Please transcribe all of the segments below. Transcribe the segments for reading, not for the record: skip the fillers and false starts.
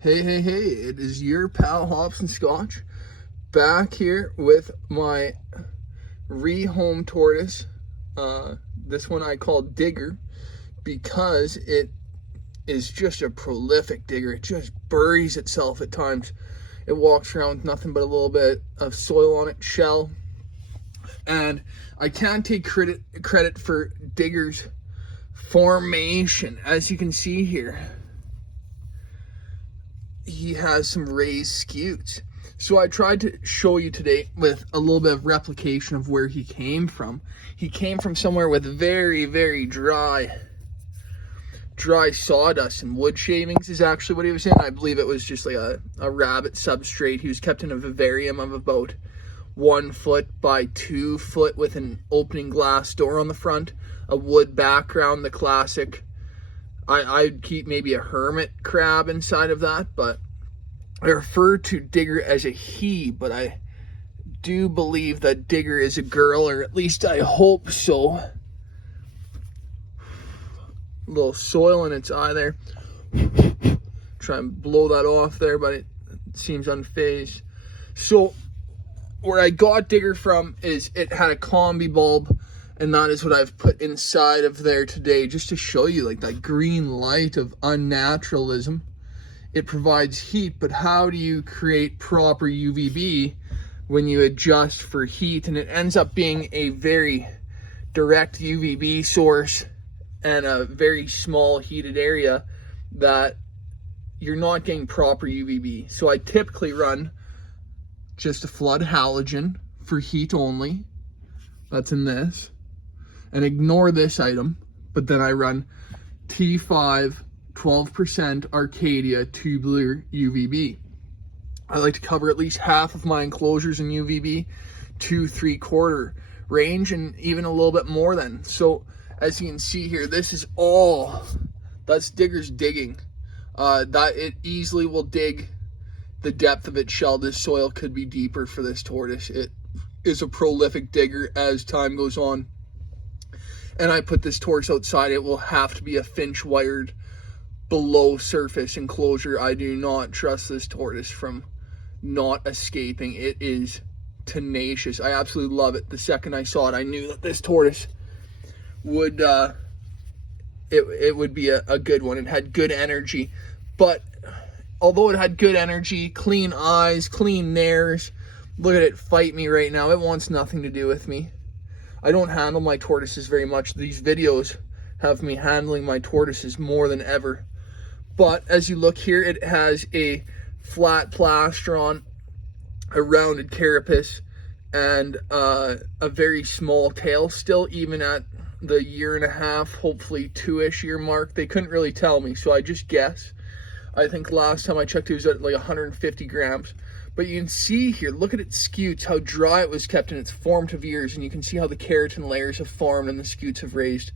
Hey, hey, hey, it is your pal Hops and Scotch back here with my rehome tortoise. This one I call Digger because it is just a prolific digger. It just buries itself at times. It walks around with nothing but a little bit of soil on its shell. And I can't take credit for Digger's formation. As you can see here, he has some raised scutes. So I tried to show you today with a little bit of replication of where he came from. He came from somewhere with very, very dry sawdust, and wood shavings is actually what he was in. I believe it was just like a rabbit substrate. He was kept in a vivarium of about 1 foot by 2 foot with an opening glass door on the front, a wood background, the classic. I'd keep maybe a hermit crab inside of that, but I refer to Digger as a he, but I do believe that Digger is a girl, or at least I hope so. A little soil in its eye there. Try and blow that off there, but it seems unfazed. So where I got Digger from is it had a combi bulb, and that is what I've put inside of there today, just to show you like that green light of unnaturalism. It provides heat, but how do you create proper UVB when you adjust for heat? And it ends up being a very direct UVB source and a very small heated area that you're not getting proper UVB. So I typically run just a flood halogen for heat only. That's in this. And ignore this item, but then I run T5 12% Arcadia tubular UVB. I like to cover at least half of my enclosures in UVB, 2 3/4 range, and even a little bit more than. So as you can see here, this is that's Digger's digging. That it easily will dig the depth of its shell. This soil could be deeper for this tortoise. It is a prolific digger as time goes on. And I put this tortoise outside. It will have to be a finch wired below surface enclosure. I do not trust this tortoise from not escaping. It is tenacious. I absolutely love it. The second I saw it, I knew that this tortoise would it would be a good one. It had good energy, but although it had good energy, clean eyes, clean nares, look at it fight me right now. It wants nothing to do with me. I don't handle my tortoises very much. These videos have me handling my tortoises more than ever. But as you look here, it has a flat plastron, a rounded carapace, and a very small tail still, even at the 1.5 year, hopefully 2-ish year mark. They couldn't really tell me, so I just guess. I think last time I checked it was at like 150 grams. But you can see here, look at its scutes, how dry it was kept in its formative years, and you can see how the keratin layers have formed and the scutes have raised.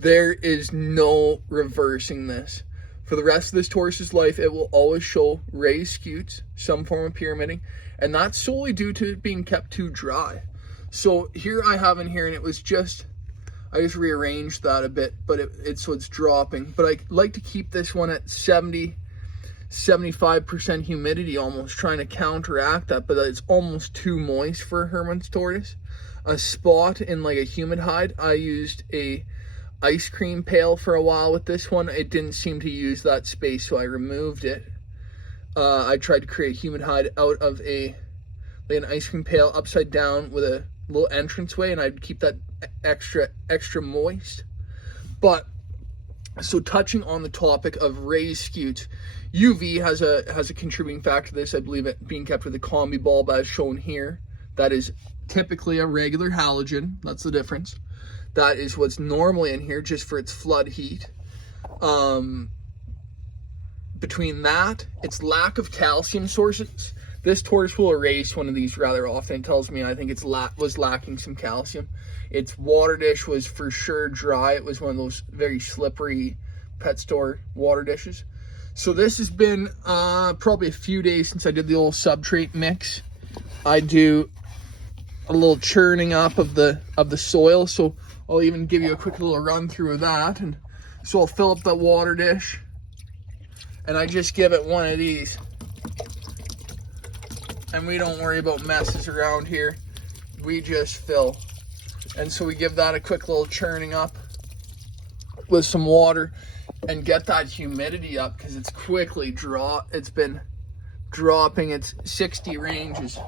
There is no reversing this. For the rest of this tortoise's life, it will always show raised scutes, some form of pyramiding, and that's solely due to it being kept too dry. So here I have in here, and I just rearranged that a bit, but so it's dropping. But I like to keep this one at 75% humidity, almost trying to counteract that, but it's almost too moist for a Herman's tortoise. A spot in like a humid hide, I used a ice cream pail for a while with this one. It didn't seem to use that space, so I removed it. I tried to create a humid hide out of an ice cream pail upside down with a little entranceway, and I'd keep that extra moist. But so touching on the topic of raised scutes, UV has a contributing factor to this. I believe it being kept with a combi bulb as shown here. That is typically a regular halogen. That's the difference. That is what's normally in here just for its flood heat. Between that, its lack of calcium sources. This tortoise will erase one of these rather often. It tells me I think it was lacking some calcium. Its water dish was for sure dry. It was one of those very slippery pet store water dishes. So this has been probably a few days since I did the old substrate mix. I do a little churning up of the soil, so I'll even give you a quick little run through of that. And so I'll fill up that water dish, and I just give it one of these. And we don't worry about messes around here. We just fill. And so we give that a quick little churning up with some water and get that humidity up, because it's it's been dropping. Its 60 range is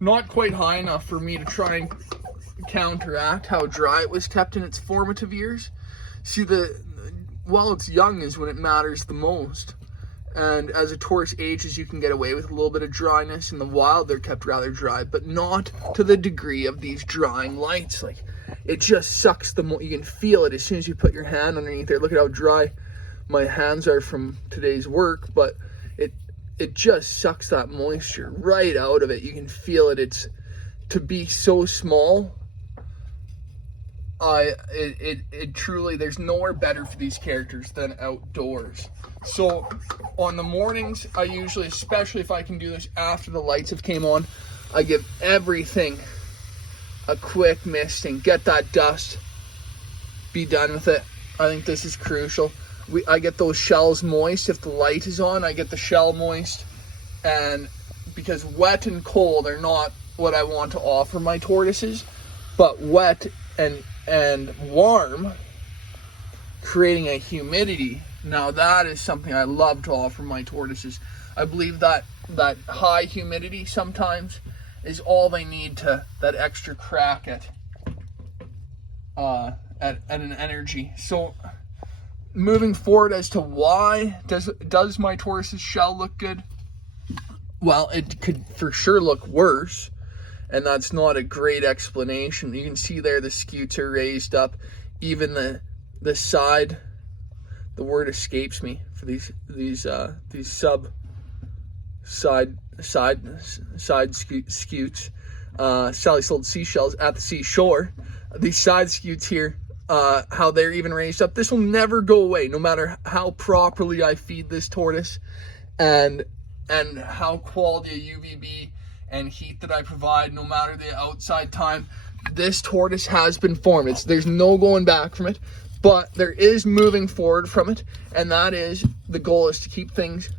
not quite high enough for me to try and counteract how dry it was kept in its formative years. See, while it's young is when it matters the most. And as a tortoise ages, you can get away with a little bit of dryness. In the wild, they're kept rather dry, but not to the degree of these drying lights. Like, it just sucks you can feel it as soon as you put your hand underneath there. Look at how dry my hands are from today's work, but it just sucks that moisture right out of it. You can feel it. It's to be so small. It truly, there's nowhere better for these characters than outdoors. So on the mornings, I usually, especially if I can do this after the lights have came on, I give everything a quick misting, get that dust, be done with it. I think this is crucial. I get those shells moist. If the light is on, I get the shell moist, and because wet and cold are not what I want to offer my tortoises, but wet and warm, creating a humidity. Now that is something I love to offer my tortoises. I believe that high humidity sometimes is all they need to that extra crack at an energy. So moving forward, as to why does my tortoise's shell look good? Well, it could for sure look worse, and that's not a great explanation. You can see there the scutes are raised up, even the side. The word escapes me for these side scutes. Sally sold seashells at the seashore. These side scutes here, how they're even raised up. This will never go away, no matter how properly I feed this tortoise, and how quality a UVB and heat that I provide, no matter the outside time. This tortoise has been formed. There's no going back from it. But there is moving forward from it, and that is, the goal is to keep things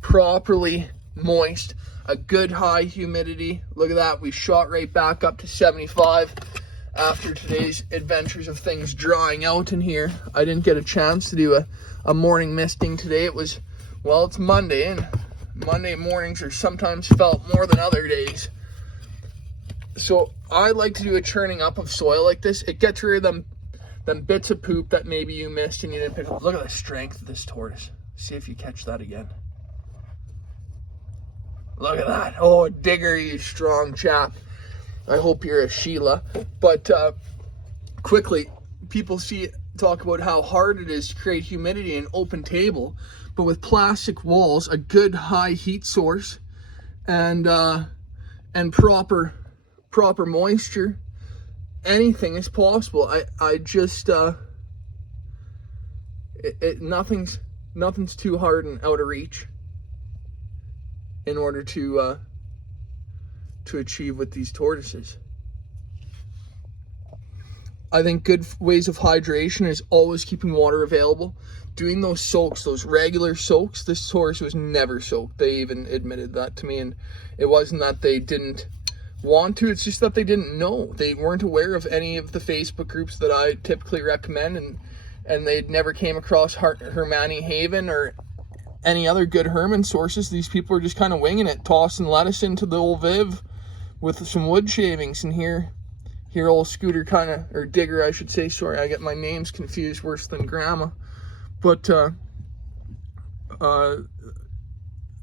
properly moist, a good high humidity. Look at that, we shot right back up to 75 after today's adventures of things drying out in here. I didn't get a chance to do a morning misting today. It's Monday, and Monday mornings are sometimes felt more than other days. So I like to do a churning up of soil like this. It gets rid of them bits of poop that maybe you missed and you didn't pick up. Look at the strength of this tortoise. See if you catch that again. Look at that. Oh, Digger, you strong chap. I hope you're a Sheila. But quickly, people talk about how hard it is to create humidity in an open table, but with plastic walls, a good high heat source, and proper moisture, anything is possible. I just nothing's too hard and out of reach in order to achieve with these tortoises. I think good ways of hydration is always keeping water available, doing those soaks, those regular soaks. This tortoise was never soaked. They even admitted that to me, and it wasn't that they didn't want to, it's just that they didn't know. They weren't aware of any of the Facebook groups that I typically recommend, and they'd never came across Hermione Haven or any other good Herman sources. These people are just kind of winging it, tossing lettuce into the old Viv with some wood shavings, and here old Scooter or Digger, I should say, sorry, I get my names confused worse than Grandma. But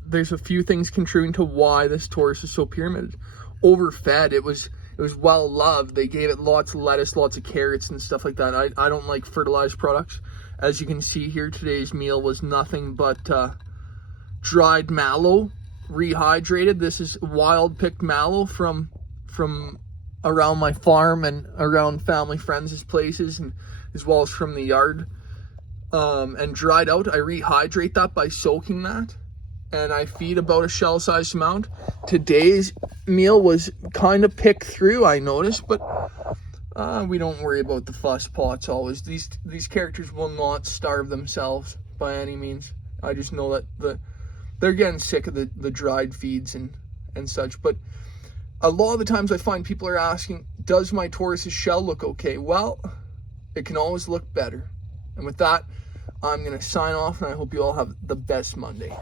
there's a few things contributing to why this tortoise is so pyramided. Overfed. It was well loved. They gave it lots of lettuce, lots of carrots and stuff like that. I don't like fertilized products. As you can see here, today's meal was nothing but dried mallow, rehydrated. This is wild picked mallow from around my farm and around family friends' places, and as well as from the yard, and dried out. I rehydrate that by soaking that, and I feed about a shell-sized amount. Today's meal was kind of picked through, I noticed, but we don't worry about the fuss pots always. These characters will not starve themselves by any means. I just know that they're getting sick of the dried feeds and such. But a lot of the times I find people are asking, does my Tortoise's shell look okay? Well, it can always look better. And with that, I'm going to sign off, and I hope you all have the best Monday.